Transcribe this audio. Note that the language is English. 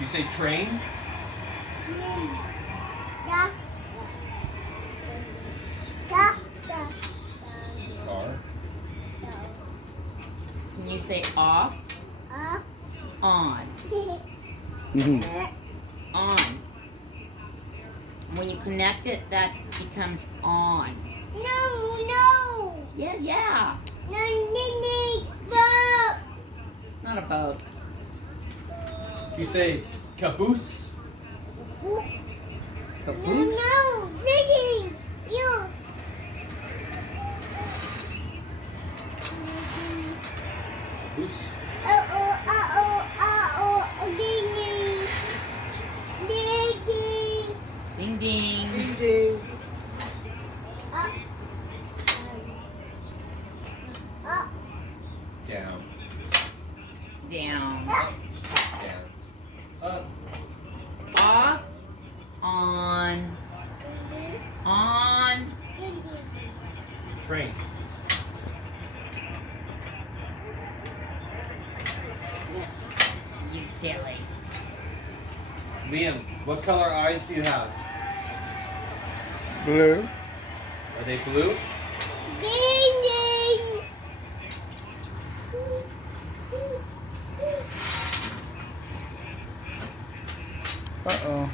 You say train? Da. Car. Can you say off? On. On. When you connect it, that becomes on. No. Yeah. No, Ningning, boat. It's not a boat. You say caboose? Caboose? No, Ningning, you. Caboose. Ningning. Ningning. Ding ding. Ding ding. Down. Down. Down. Up. Off. On. On. Train. You silly. Liam, what color eyes do you have? Blue. Are they blue? Ningning. Uh-oh.